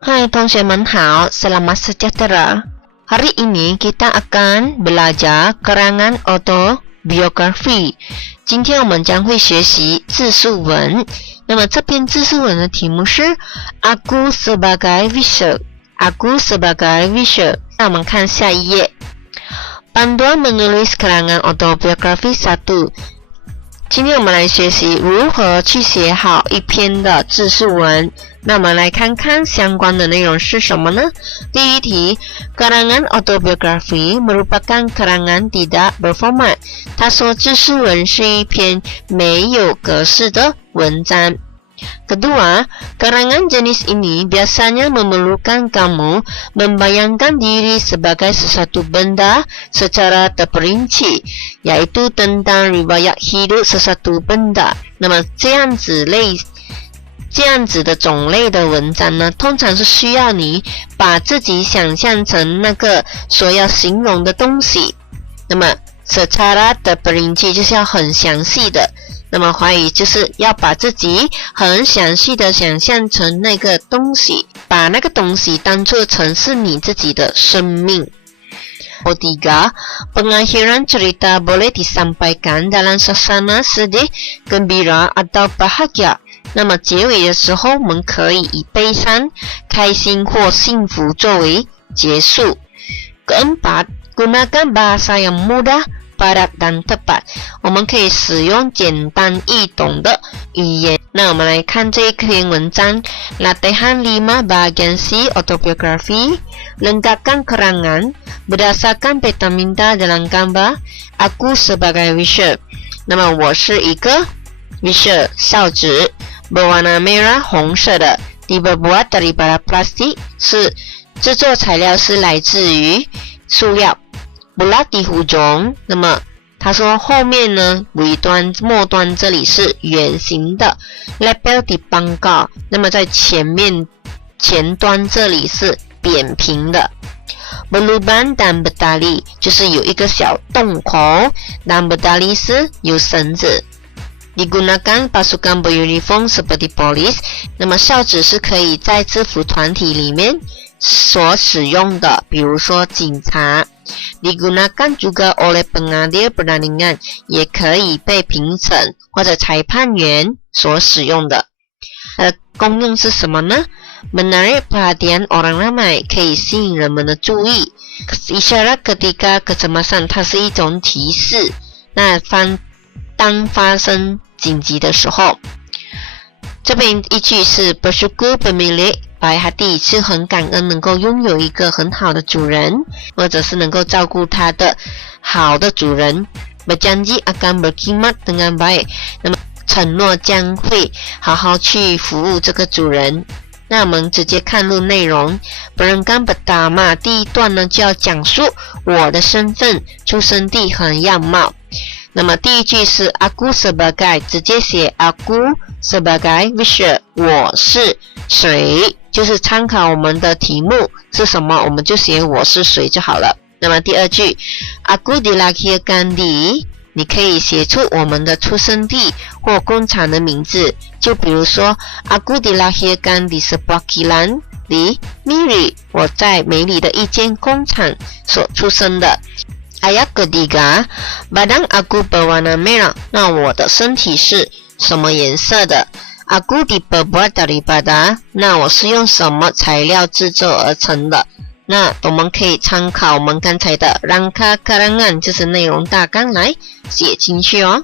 Hai teman-teman好, selamat sejahtera. Hari ini kita akan belajar karangan autobiography. 今天我们将会学习自述文。那么这篇自述文的题目是 Aku sebagai Visher。Aku sebagai Visher。那我们看下一页。Panduan menulis karangan autobiography 1。今天我们来学习如何去写好一篇的自述文。那我们来看看相关的内容是什么呢？第一题 Karangan autobiography merupakan karangan tidak berformat。 他说自述文是一篇没有格式的文章。Kedua, karangan jenis ini biasanya memerlukan kamu membayangkan diri sebagai sesuatu benda secara terperinci, yaitu tentang riwayat hidup sesuatu benda。 那么这样子的种类的文章呢，通常是需要你把自己想象成那个所要形容的东西。那么 secara terperinci 就是要很详细的。那么华语就是要把自己很详细的想象成那个东西，把那个东西当作成是你自己的生命。Ketiga, pengakhiran cerita boleh disampaikan dalam suasana sedih, gembira atau bahagia。 那么结尾的时候，我们可以以悲伤、开心或幸福作为结束。Keempat, gunakan bahasa yang mudah、padat dan tepat。 我们可以使用简单易懂的语言。那我们来看这一篇文章 Latihan 5 bagian C autobiography. Lengkapkan karangan berdasarkan peta minta dalam gambar Aku sebagai Visher。 那么我是一个 Visher 孝子， berwarna merah 红色的， dibuat daripada plastik 是制作材料是来自于塑料。 Bulat di hujung， 那么他说后面呢，尾端末端这里是圆形的。 Level di pangkal， 那么在前端这里是扁平的。 Berlubang dan bertali 就是有一个小洞口， dan bertali 是有绳子。 Digunakan pasukan beruniform seperti polis， 那么校址是可以在制服团体里面所使用的，比如说警察。 Digunakan juga oleh pengadil pertandingan， 也可以被评审或者裁判员所使用的。功用是什么呢？ Menarik perhatian orang ramai， 可以吸引人们的注意。 Isyarat ketika kecemasan， 它是一种提示。那当发生紧急的时候。这边一句是 bersyukur pemilik baik hati， 是很感恩能够拥有一个很好的主人，或者是能够照顾他的好的主人。 Berjanji akan berkhidmat dengan baik， 那么承诺将会好好去服务这个主人。那我们直接看入内容。 Berenggan pertama， 第一段呢就要讲述我的身份、出生地和样貌。那么第一句是 Aku sebagai， 直接写 Aku sebagai Visher， 我是谁，就是参考我们的题目是什么，我们就写我是谁就好了。那么第二句 Aku dilahirkan di， 你可以写出我们的出生地或工厂的名字，就比如说 Aku dilahirkan di sebuah kilang di Miri， 我在美里的一间工厂所出生的。Ayat ketiga, badan aku berwarna merah， 那我的身体是什么颜色的？ Aku dibuat daripada， 那我是用什么材料制作而成的？那我们可以参考我们刚才的 rangka karangan， 就是内容大纲来写进去哦。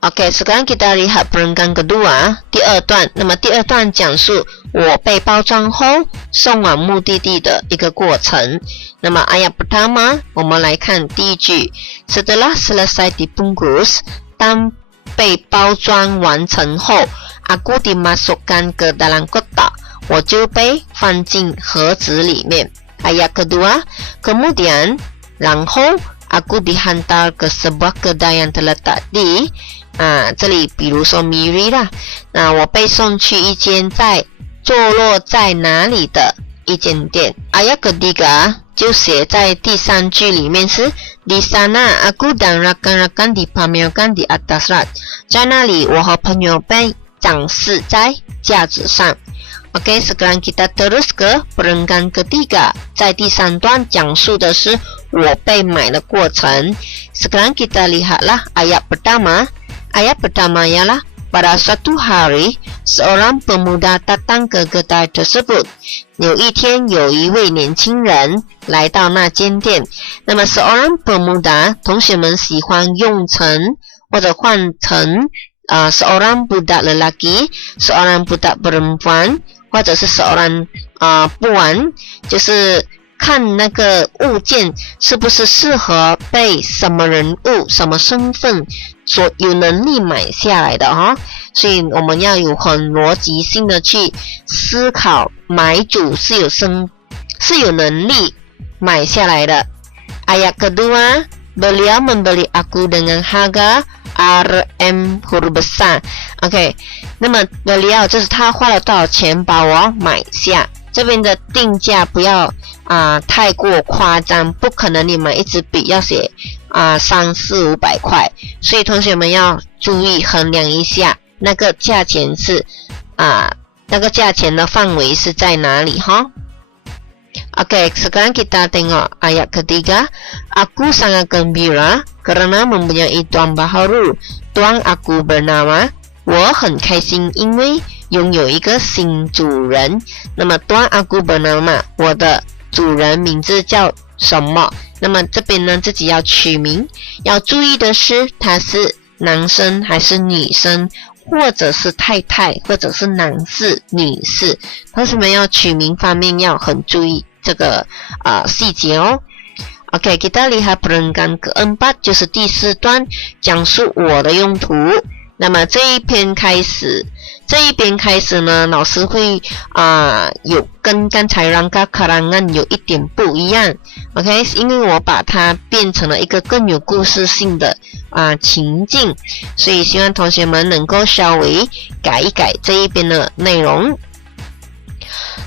OK， sekarang kita lihat perenggan kedua， 第二段。那么第二段讲述我被包装后送往目的地的一个过程。那么 ayat pertama， 我们来看第一句 Setelah selesai dibungkus， 当被包装完成后 Aku dimasukkan ke dalam kotak， 我就被放进盒子里面。 Ayat kedua， kemudian， 然后 Aku dihantar ke sebuah kedai yang terletak di，这里比如说 Miri 啦，我被送去一间坐落在哪里的一间店。 Ayat ketiga 就写在第三句里面是 Di sana aku dan rakan-rakan dipamerkan di atas rak， 在那里我和朋友被展示在架子上。OK, sekarang kita terus ke perenggan ketiga. 在第三段讲述的是我被买的过程。Sekarang kita lihatlah ayat pertama. Ayat pertama ialah pada suatu hari, seorang pemuda datang ke kedai tersebut. 有一天，有一位年轻人来到那间店。那么 seorang pemuda， 同学们喜欢用成或者换成seorang budak lelaki, seorang budak perempuan， 或者是 seorang 不完，就是看那个物件是不是适合被什么人物、什么身份所有能力买下来的哈。所以我们要有很逻辑性的去思考，买主是有能力买下来的。Ayat kedua, beliau membeli aku dengan harga RM huruf besar. OK， 那么 beliau 就是他花了多少钱把我买下。这边的定价不要太过夸张，不可能你买一支笔要写3、4、500块，所以同学们要注意衡量一下那个价钱是那个价钱的范围是在哪里哈。Oke, sekarang kita tengok ayat ketiga. Aku sangat gembira karena mempunyai tuan baharu. Tuan aku bernama 我很开心，因为拥有一个新主人。那么 tuan aku bernama 我的主人名字叫什么？那么这边呢自己要取名，要注意的是他是男生还是女生，或者是太太，或者是男士、女士。同学们要取名方面要很注意这个细节哦。OK, kita lihat perenggan keempat 就是第四段，讲述我的用途。那么这一边开始呢，老师会有跟刚才rangka karangan 有一点不一样 ，OK， 因为我把它变成了一个更有故事性的情境，所以希望同学们能够稍微改一改这一边的内容。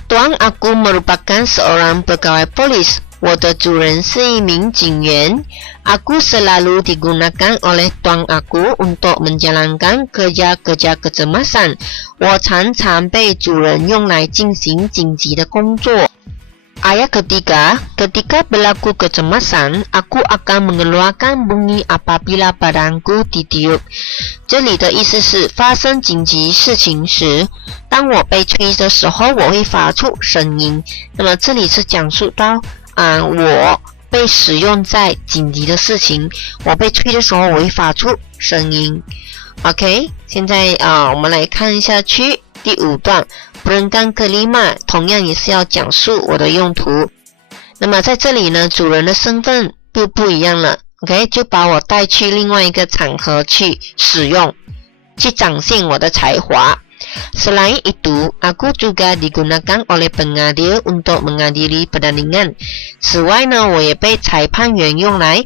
Tuan aku merupakan seorang pegawai polis. 我的主人是一名警员。Aku selalu digunakan oleh tuan aku untuk menjalankan kerja-kerja kecemasan. 我常常被主人用来进行紧急的工作。Ayat ketiga, ketika berlaku kecemasan, aku akan mengeluarkan bunyi apabila badanku ditiup. 这里的意思是发生紧急事情时，当我被吹的时候，我会发出声音。那么这里是讲述到我被使用在紧急的事情，我被吹的时候我会发出声音。OK， 现在我们来看下去第五段。perenggan kelima 同样也是要讲述我的用途。那么在这里呢，主人的身份就不一样了。OK， 就把我带去另外一个场合去使用，去展现我的才华。Selain itu, aku juga digunakan oleh pengadil untuk mengadili pertandingan. 此外呢，我也被裁判员用来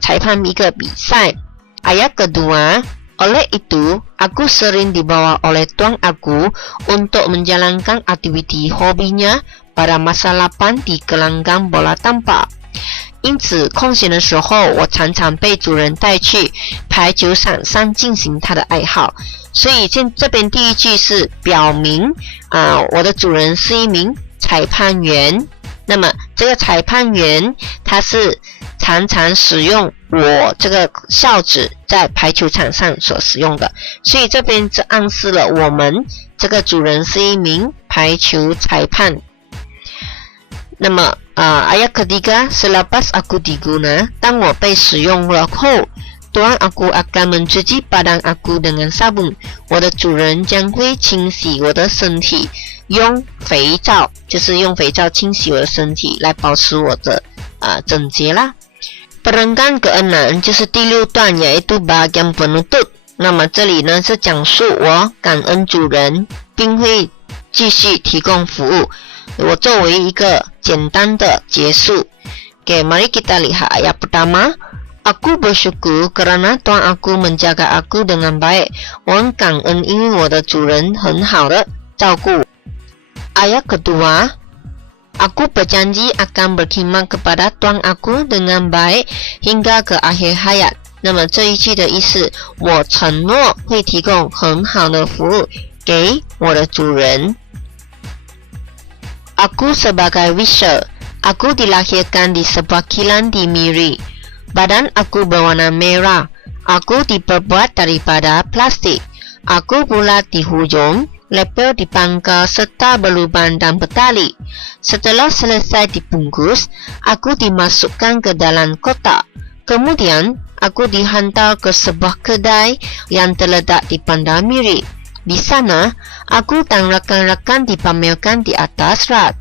裁判一个比赛。Ayat kedua, oleh itu, aku sering dibawa oleh tuan aku untuk menjalankan aktiviti hobinya pada masa lapang di gelanggang bola tampar. 因此空闲的时候，我常常被主人带去排球场上进行他的爱好。所以这边第一句是表明我的主人是一名裁判员。那么这个裁判员他是常常使用我这个哨子在排球场上所使用的，所以这边就暗示了我们这个主人是一名排球裁判。那么ayat ketiga, selepas aku diguna, 当我被使用了后，tuan aku akan mencuci badan aku dengan sabun. 我的主人将会清洗我的身体，用肥皂，就是用肥皂清洗我的身体，来保持我的整洁啦。perenggan keenam 就是第六段，yaitu bagian penutup。那么这里呢是讲述我感恩主人，并会继续提供服务。我作为一个简单的结束。Okay, mari kita lihat ayat pertama.Aku bersyukur kerana tuan aku menjaga aku dengan baik. 我很感恩，因为我的主人很好的照顾。Ayat kedua, aku berjanji akan berkhidmat kepada tuan aku dengan baik hingga ke akhir hayat. 那么这一句的意思，我承诺会提供很好的服务给我的主人， Aku sebagai Wisher. Aku dilahirkan di sebuah kilang di Miri. Badan aku berwarna merah. Aku diperbuat daripada plastik. Aku bulat di hujung, lepel di pangkal serta berlubang dan bertali. Setelah selesai dibungkus, aku dimasukkan ke dalam kotak. Kemudian, aku dihantar ke sebuah kedai yang terletak di Bandar Miri. Di sana, aku dan rakan-rakan dipamerkan di atas rak.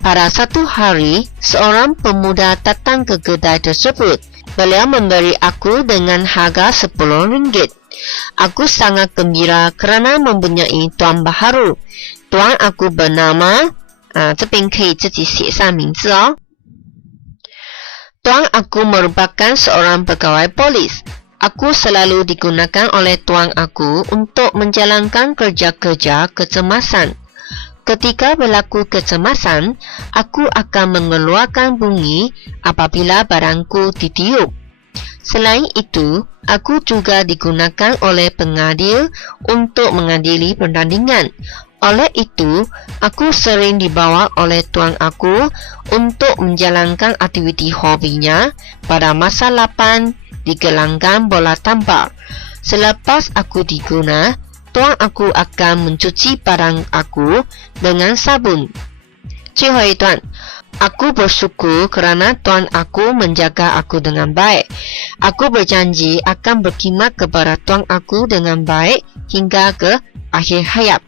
Pada satu hari, seorang pemuda datang ke kedai tersebut. Beliau memberi aku dengan harga RM10. Aku sangat gembira kerana mempunyai tuan baharu. Tuan aku bernama, 这边可以自己写上名字哦。Tuan aku merupakan seorang pegawai polis. Aku selalu digunakan oleh tuan aku untuk menjalankan kerja-kerja kecemasan. Ketika berlaku kecemasan, aku akan mengeluarkan bunyi apabila barangku ditiup. Selain itu, aku juga digunakan oleh pengadil untuk mengadili pertandingan. Oleh itu, aku sering dibawa oleh tuan aku untuk menjalankan aktiviti hobinya pada masa lapang di gelanggang bola tampar. Selepas aku diguna, tuan aku akan mencuci barang aku dengan sabun. 最后一段 Aku bersyukur kerana tuan aku menjaga aku dengan baik. Aku berjanji akan berkhidmat kepada tuan aku dengan baik hingga ke akhir hayat.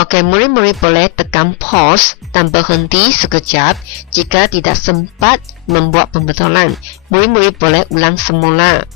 Okey, murid-murid boleh tekan pause dan berhenti sekejap jika tidak sempat membuat pembetulan. Murid-murid boleh ulang semula.